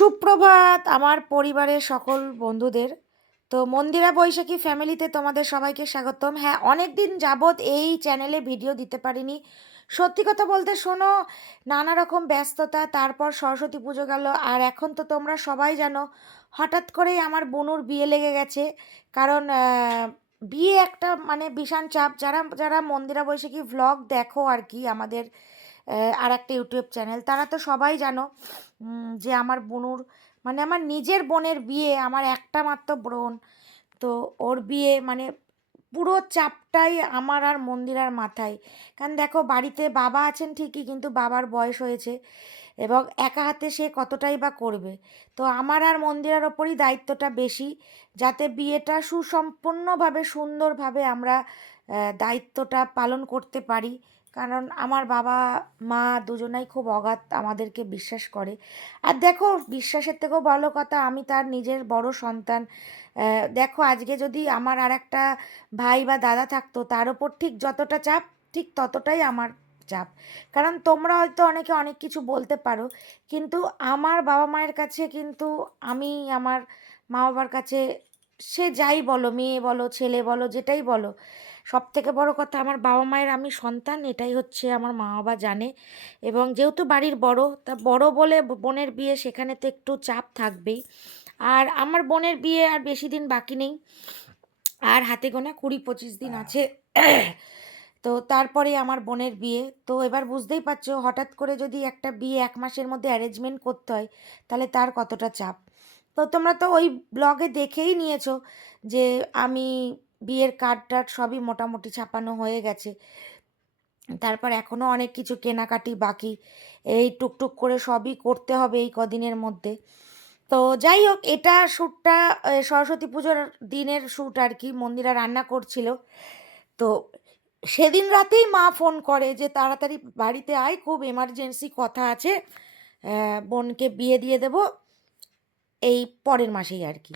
সুপ্রভাত আমার পরিবারের সকল বন্ধুদের। তো মন্দিরা বৈশাখী ফ্যামিলিতে তোমাদের সবাইকে স্বাগতম। হ্যাঁ, অনেক দিন যাবৎ এই চ্যানেলে ভিডিও দিতে পারিনি। সত্যি কথা বলতে শোনো, নানা রকম ব্যস্ততা, তারপর সরস্বতী পুজো গেল, আর এখন তো তোমরা সবাই জানো হঠাৎ করেই আমার বোনুর বিয়ে লেগে গেছে। কারণ বিয়ে একটা মানে ভীষণ চাপ। যারা যারা মন্দিরা বৈশাখী ভ্লগ দেখো আর কি, আমাদের আর একটা ইউটিউব চ্যানেল, তারা তো সবাই জানো যে আমার বোনুর মানে আমার নিজের বোনের বিয়ে, আমার একটা মাত্র বোন। তো ওর বিয়ে মানে পুরো চাপটাই আমার আর মন্দিরার মাথায়। কারণ দেখো, বাড়িতে বাবা আছেন ঠিকই, কিন্তু বাবার বয়স হয়েছে এবং একা হাতে সে কতটাই বা করবে। তো আমার আর মন্দিরার ওপরই দায়িত্বটা বেশি, যাতে বিয়েটা সুসম্পন্নভাবে সুন্দরভাবে আমরা দায়িত্বটা পালন করতে পারি। কারণ আমার বাবা মা দুজনাই খুব অগাধ আমাদেরকে বিশ্বাস করে। আর দেখো, বিশ্বাসের থেকেও বড় কথা, আমি তার নিজের বড় সন্তান। দেখো, আজকে যদি আমার আর একটা ভাই বা দাদা থাকতো, তার ওপর ঠিক যতটা চাপ, ঠিক ততটাই আমার চাপ। কারণ তোমরা হয়তো অনেকে অনেক কিছু বলতে পারো, কিন্তু আমার বাবা মায়ের কাছে কিন্তু আমি আমার মা বাবার কাছে, সে যাই বলো, মেয়ে বলো ছেলে বলো যেটাই বলো, সব থেকে বড় কথা আমার বাবা মায়ের আমি সন্তান, এটাই হচ্ছে আমার মা বাবা জানে। এবং যেহেতু বাড়ির বড়, তা বড় বলে বোনের বিয়ে, সেখানে তো একটু চাপ থাকবেই। আর আমার বোনের বিয়ে আর বেশি দিন বাকি নেই, আর হাতে গোনা 20-25 দিন আছে। তো তারপরে আমার বোনের বিয়ে। তো এবার বুঝতেই পারছো, হঠাৎ করে যদি একটা বিয়ে 1 মাসের মধ্যে অ্যারেঞ্জমেন্ট করতে হয়, তাহলে তার কতটা চাপ। তো তোমরা তো ওই ব্লগে দেখেই নিয়েছো যে আমি বিয়ের কার্ড টার্ড সবই মোটামুটি ছাপানো হয়ে গেছে। তারপর এখনও অনেক কিছু কেনাকাটি বাকি, এই টুকটুক করে সবই করতে হবে এই কদিনের মধ্যে। তো যাই হোক, এটা শ্যুটটা সরস্বতী পুজোর দিনের শ্যুট আর কি। মন্দিরা রান্না করছিল, তো সেদিন রাতেই মা ফোন করে যে তাড়াতাড়ি বাড়িতে আয়, খুব এমার্জেন্সি কথা আছে, বোনকে বিয়ে দিয়ে দেব এই পরের মাসেই আর কি।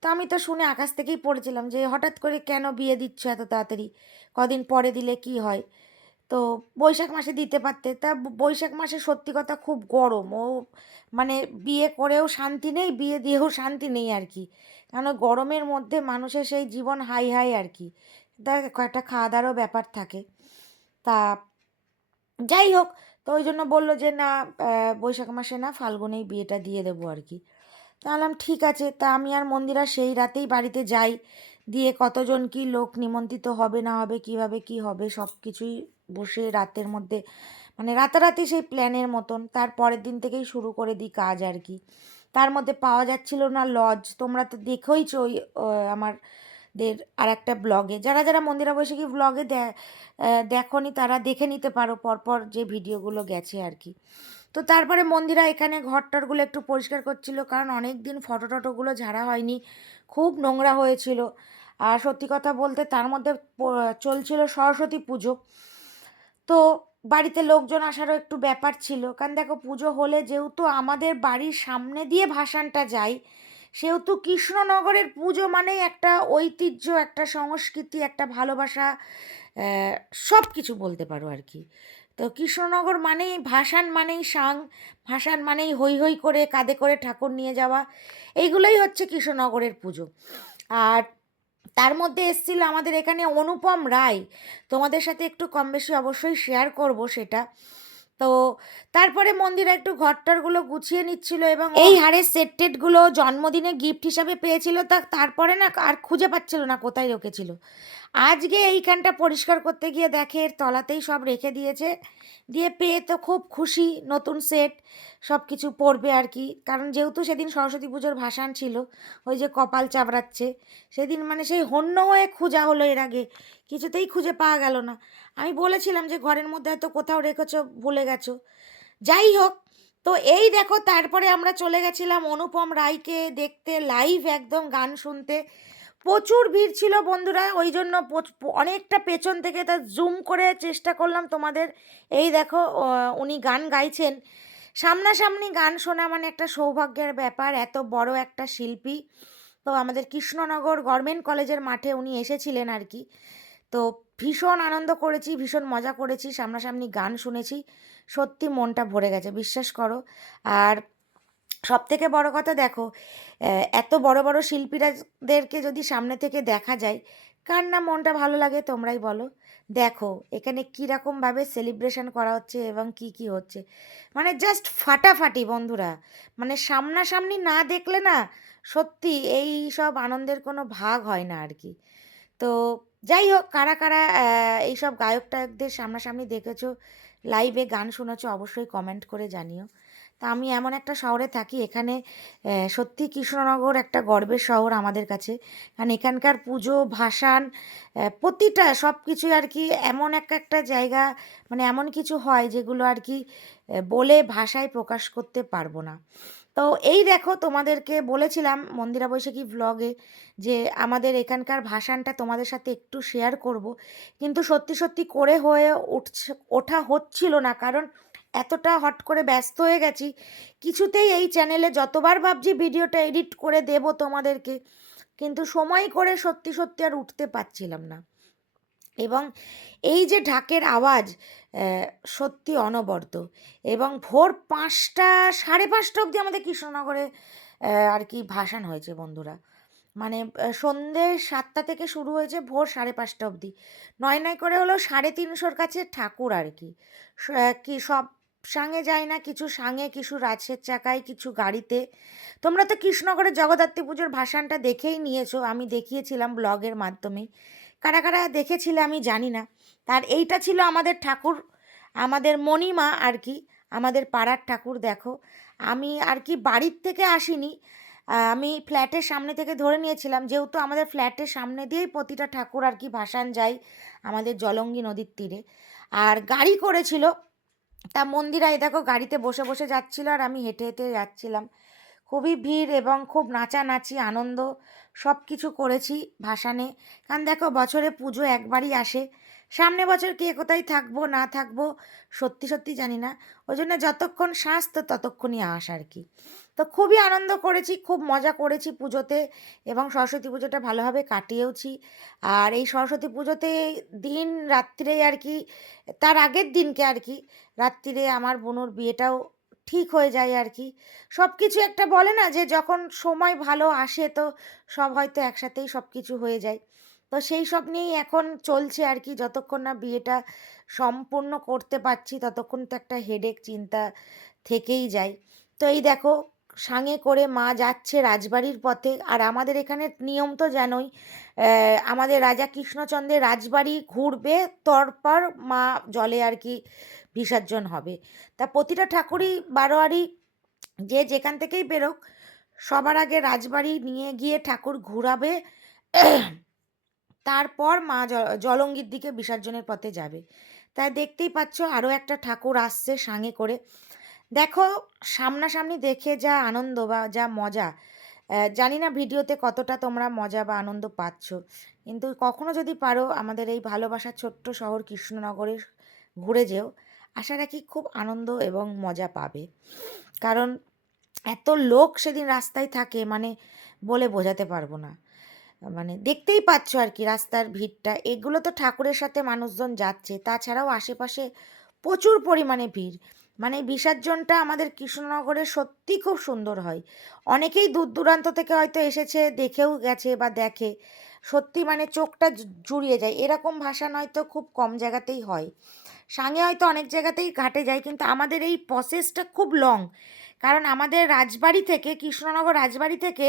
তো আমি তো শুনে আকাশ থেকেই পড়েছিলাম যে হঠাৎ করে কেন বিয়ে দিচ্ছ এত তাড়াতাড়ি, কদিন পরে দিলে কি হয়। তো বৈশাখ মাসে দিতে পারতে। তা বৈশাখ মাসে সত্যি কথা খুব গরম, ও মানে বিয়ে করেও শান্তি নেই, বিয়ে দিয়েও শান্তি নেই আর কি। কারণ ওই গরমের মধ্যে মানুষের সেই জীবন হাই হাই আর কি। দেখ, কয়েকটা খাওয়া দাওয়ারও ব্যাপার থাকে। তা যাই হোক, তো ওই জন্য বললো যে না, বৈশাখ মাসে না, ফাল্গুনেই বিয়েটা দিয়ে দেবো আর কি। তা বললাম ঠিক আছে। তা আমি আর মন্দিরা সেই রাতেই বাড়িতে যাই, দিয়ে কতজন কি লোক নিমন্ত্রিত হবে না হবে, কিভাবে কি হবে, সব কিছুই বসে রাতের মধ্যে মানে রাতারাতি সেই প্ল্যানের মতন তার পরের দিন থেকেই শুরু করে দিই কাজ আর কি। তার মধ্যে পাওয়া যাচ্ছিল না লজ। তোমরা তো দেখোইছো ওই আমাদের আর একটা ব্লগে, যারা যারা মন্দিরা বৈশাখী ব্লগে দেখোনি তারা দেখে নিতে পারো পরপর যে ভিডিওগুলো গেছে আর কি। তো তারপরে মন্দিরা এখানে ঘরটরগুলো একটু পরিষ্কার করছিল, কারণ অনেক দিন ফটো টটোগুলো ঝাড়া হয়নি, খুব নোংরা হয়েছিল। আর সত্যি কথা বলতে তার মধ্যে চলছিল সরস্বতী পুজো। তো বাড়িতে লোকজন আসারও একটু ব্যাপার ছিল, কারণ দেখো পুজো হলে যেহেতু আমাদের বাড়ির সামনে দিয়ে ভাসানটা যায়, সেহেতু কৃষ্ণনগরের পুজো মানেই একটা ঐতিহ্য, একটা সংস্কৃতি, একটা ভালোবাসা, সব কিছু বলতে পারো আর কি। তো কৃষ্ণনগর মানেই ভাসান, মানেই সাং, ভাসান মানেই হৈ হৈ করে কাঁধে করে ঠাকুর নিয়ে যাওয়া, এইগুলোই হচ্ছে কৃষ্ণনগরের পুজো। আর তার মধ্যে এসেছিল আমাদের এখানে অনুপম রায়, তোমাদের সাথে একটু কম বেশি অবশ্যই শেয়ার করব সেটা। তো তারপরে মন্দিরা একটু ঘরটরগুলো গুছিয়ে নিচ্ছিল, এবং এই হারের সেট টেটগুলো জন্মদিনে গিফট হিসাবে পেয়েছিল, তারপরে না আর খুঁজে পাচ্ছিল না কোথায় রেখেছিল। আজকে এইখানটা পরিষ্কার করতে গিয়ে দেখে এর তলাতেই সব রেখে দিয়েছে। দিয়ে পেয়ে তো খুব খুশি, নতুন সেট সব কিছু পরবে আর কি। কারণ যেহেতু সেদিন সরস্বতী পুজোর ভাসান ছিল, ওই যে কপাল চাবড়াচ্ছে সেদিন, মানে সেই হন্য হয়ে খোঁজা হলো, এর আগে কিছুতেই খুঁজে পাওয়া গেল না। আমি বলেছিলাম যে ঘরের মধ্যে হয়তো কোথাও রেখেছো, ভুলে গেছো। যাই হোক, তো এই দেখো, তারপরে আমরা চলে গেছিলাম অনুপম রায়কে দেখতে লাইভ, একদম গান শুনতে। প্রচুর ভিড় ছিল বন্ধুরা, ওই জন্য অনেকটা পেছন থেকে তা জুম করে চেষ্টা করলাম তোমাদের। এই দেখো, উনি গান গাইছেন। সামনাসামনি গান শোনা মানে একটা সৌভাগ্যের ব্যাপার, এত বড় একটা শিল্পী। তো আমাদের কৃষ্ণনগর গভর্নমেন্ট কলেজের মাঠে উনি এসেছিলেন আর কি। তো ভীষণ আনন্দ করেছি, ভীষণ মজা করেছি, সামনাসামনি গান শুনেছি, সত্যি মনটা ভরে গেছে, বিশ্বাস করো। আর সবথেকে বড় কথা দেখো, এত বড় বড় শিল্পীরাদেরকে যদি সামনে থেকে দেখা যায়, কার না মনটা ভালো লাগে তোমরাই বলো। দেখো এখানে কীরকমভাবে সেলিব্রেশন করা হচ্ছে এবং কি কি হচ্ছে, মানে জাস্ট ফাটাফাটি বন্ধুরা। মানে সামনাসামনি না দেখলে না সত্যি এই সব আনন্দের কোনো ভাগ হয় না আর কি। তো যাই হোক, কারা কারা এইসব গায়ক টায়কদের সামনাসামনি দেখেছো, লাইভে গান শুনেছো, অবশ্যই কমেন্ট করে জানিও। তা আমি এমন একটা শহরে থাকি, এখানে সত্যি কৃষ্ণনগর একটা গর্বের শহর আমাদের কাছে। কারণ এখানকার পুজো ভাসান প্রতিটা সব কিছুই আর কি এমন একটা জায়গা, মানে এমন কিছু হয় যেগুলো আর কি বলে ভাষায় প্রকাশ করতে পারবো না। তো এই দেখো, তোমাদেরকে বলেছিলাম মন্দিরা বৈশাখী ভ্লগে যে আমাদের এখানকার ভাসানটা তোমাদের সাথে একটু শেয়ার করব, কিন্তু সত্যি সত্যি করে হয়ে ওঠা হচ্ছিল না, কারণ এতটা হট করে ব্যস্ত হয়ে গেছি। কিছুতেই এই চ্যানেলে যতবার ভাবছি ভিডিওটা এডিট করে দেব তোমাদেরকে, কিন্তু সময় করে সত্যি সত্যি আর উঠতে পারছিলাম না। এবং এই যে ঢাকের আওয়াজ আহ, সত্যি অনবরত। এবং ভোর 5টা 5:30 অবধি আমাদের কৃষ্ণনগরে আর কি ভাসান হয়েছে বন্ধুরা। মানে সন্ধে 7টা থেকে শুরু হয়েছে, ভোর 5:30 অবধি। নয় নয় করে হলো 350-র কাছে ঠাকুর আর কি। কি সব সাঙে যায় না, কিছু সাঙে, কিছু রাজের চাকায়, কিছু গাড়িতে। তোমরা তো কৃষ্ণনগরের জগদ্ধাত্রী পুজোর ভাসানটা দেখেই নিয়েছো, আমি দেখিয়েছিলাম ব্লগের মাধ্যমে। কারা কারা দেখেছিলে আমি জানি না। তার এইটা ছিল আমাদের ঠাকুর, আমাদের মণিমা আর কি, আমাদের পাড়ার ঠাকুর। দেখো আমি আর কি বাড়ির থেকে আসিনি, আমি ফ্ল্যাটের সামনে থেকে ধরে নিয়েছিলাম, যেহেতু আমাদের ফ্ল্যাটের সামনে দিয়েই প্রতিটা ঠাকুর আর কি ভাসান যায় আমাদের জলঙ্গি নদীর তীরে। আর গাড়ি করেছিল, তা মন্দিরা এই দেখো গাড়িতে বসে বসে যাচ্ছিল আর আমি হেঁটে হেঁটে যাচ্ছিলাম। খুবই ভিড় এবং খুব নাচানাচি আনন্দ সব কিছু করেছি ভাসানে। কারণ দেখো বছরে পুজো একবারই আসে, সামনে বছর কে কোথায় থাকবো না থাকবো সত্যি সত্যি জানি না। ওই জন্য যতক্ষণ শ্বাস তো ততক্ষণই আস আর কি। তো খুবই আনন্দ করেছি, খুব মজা করেছি পুজোতে, এবং সরস্বতী পুজোটা ভালোভাবে কাটিয়েওছি। আর এই সরস্বতী পুজোতে দিন রাত্রে আর কি, তার আগের দিনকে আর কি রাত্রিরে আমার বোনুর বিয়েটাও ঠিক হয়ে যায় আর কি। সব কিছু একটা বলে না যে যখন সময় ভালো আসে তো সব হয়তো একসাথেই সব কিছু হয়ে যায়। তো সেই সব নিয়েই এখন চলছে আর কি, যতক্ষণ না বিয়েটা সম্পূর্ণ করতে পারছি ততক্ষণ তো একটা হেডেক চিন্তা থেকেই যায়। তো এই দেখো সাঙে করে মা যাচ্ছে রাজবাড়ির পথে, আর আমাদের এখানে নিয়ম তো জানোই, আমাদের রাজা কৃষ্ণচন্দ্রের রাজবাড়ি ঘুরবে, তারপর মা জলে আর কি বিসর্জন হবে। তা প্রতিটা ঠাকুরই বারোয়ারি যে যেখান থেকেই বেরোক, সবার আগে রাজবাড়ি নিয়ে গিয়ে ঠাকুর ঘুরাবে, তারপর মা জলঙ্গির দিকে বিসর্জনের পথে যাবে। তাই দেখতেই পাচ্ছ আরও একটা ঠাকুর আসছে সাঙে করে। দেখো সামনাসামনি দেখে যা আনন্দ বা যা মজা, জানি না ভিডিওতে কতটা তোমরা মজা বা আনন্দ পাচ্ছ, কিন্তু কখনো যদি পারো আমাদের এই ভালোবাসার ছোট্ট শহর কৃষ্ণনগরে ঘুরে যেও, আশা রাখি খুব আনন্দ এবং মজা পাবে। কারণ এত লোক সেদিন রাস্তায় থাকে, মানে বলে বোঝাতে পারবো না। মানে দেখতেই পাচ্ছ আর কি রাস্তার ভিড়টা, এগুলো তো ঠাকুরের সাথে মানুষজন যাচ্ছে, তাছাড়াও আশেপাশে প্রচুর পরিমাণে ভিড়। মানে বিসর্জনটা আমাদের কৃষ্ণনগরে সত্যি খুব সুন্দর হয়। অনেকেই দূর দূরান্ত থেকে হয়তো এসেছে, দেখেও গেছে বা দেখে, সত্যি মানে চোখটা জুড়িয়ে যায়। এরকম ভাসান হয়তো খুব কম জায়গাতেই হয়, সাঙে হয়তো অনেক জায়গাতেই ঘাটে যায়, কিন্তু আমাদের এই প্রসেসটা খুব লং। কারণ আমাদের রাজবাড়ি থেকে, কৃষ্ণনগর রাজবাড়ি থেকে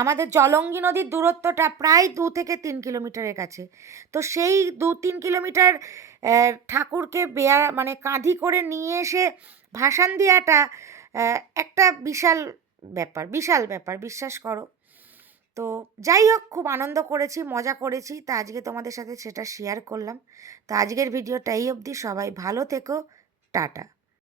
আমাদের জলঙ্গি নদীর দূরত্বটা প্রায় 2 থেকে 3 কিলোমিটারের কাছে। তো সেই 2-3 কিলোমিটার ঠাকুরকে মানে কাঁধি করে নিয়ে এসে ভাসান দেওয়াটা একটা বিশাল ব্যাপার, বিশাল ব্যাপার, বিশ্বাস করো। তো যাই হোক, খুব আনন্দ করেছি, মজা করেছি, তা আজকে তোমাদের সাথে সেটা শেয়ার করলাম। তো আজকের ভিডিওটা এই অবধি, সবাই ভালো থেকো, টাটা।